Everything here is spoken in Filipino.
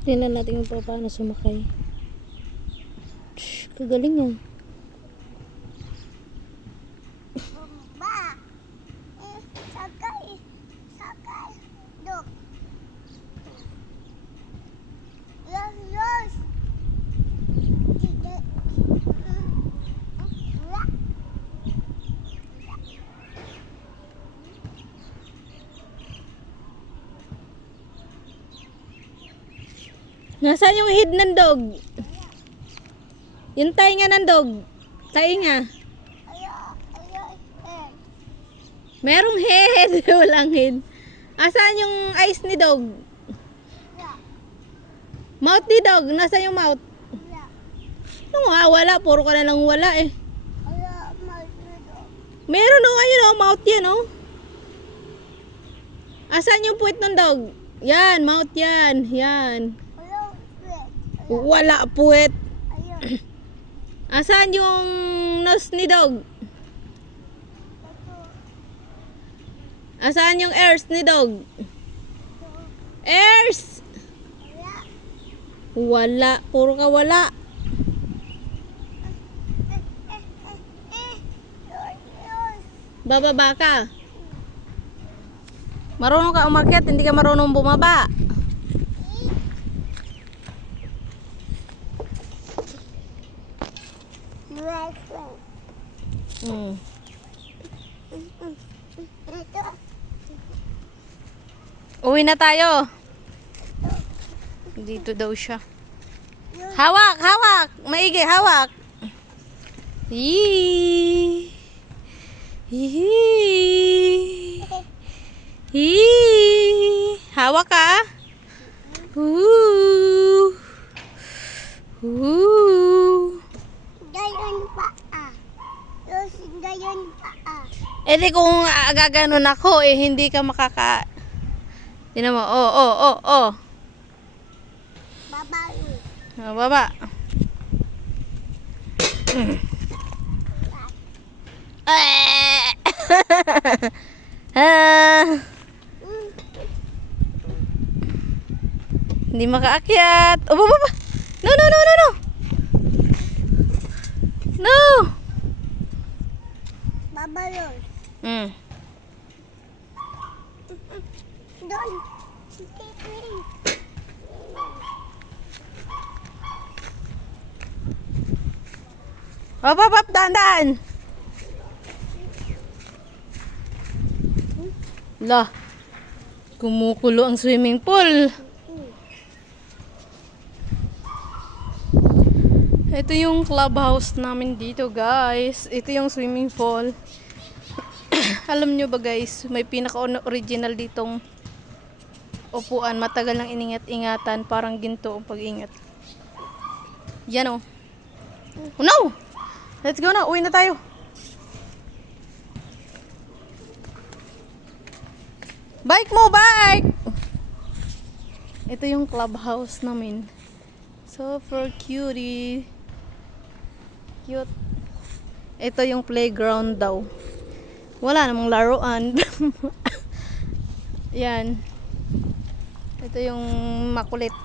Tingnan natin yung paano sumakay. Shhh, kagaling yan. Ba? Sakay. Sakay. Dok. Yes, yes. Nasaan yung head ng dog? Yung tainga ng dog. Tainga. Merong head. Walang head. Asan yung eyes ni dog? Mouth ni dog. Nasaan yung mouth? Ano nga, wala. Puro ka na lang wala eh. Meron o. Ayun o. Mouth yan o. Asan yung puwet ng dog? Yan. Mouth yan. Yan. Wala puwet. Asan yung nose ni dog? Asan yung ears ni dog? Ears! Wala. Puro ka wala. Bababa ka. Marunong ka umakyat, hindi ka marunong bumaba. Uwi na tayo. Dito daw siya. Hawak, hawak. Maigi, hawak. Yee. Yee. Yee. Hawak ka. Woo. Woo. Gayon pa ah. Gayon pa ah. Eh di kung gaganon ako eh hindi ka makaka. Tingnan mo. Oh. Baba. Oh, baba. Hindi makaakyat. Oh, baba. No. No. Baba yun. Doon. Baba, daan. Lah. Kumukulo ang swimming pool. Ito yung clubhouse namin dito, guys. Ito yung swimming pool. Alam nyo ba, guys, may pinaka-original ditong upuan. Matagal nang iningat-ingatan. Parang ginto ang pag-ingat. Yan o. Oh, no! Let's go na. Uwi na tayo. Bike mo, bike! Ito yung clubhouse namin. Super cutie. Cute. Ito yung playground daw. Wala namang laruan. Yan. Ito yung makulit.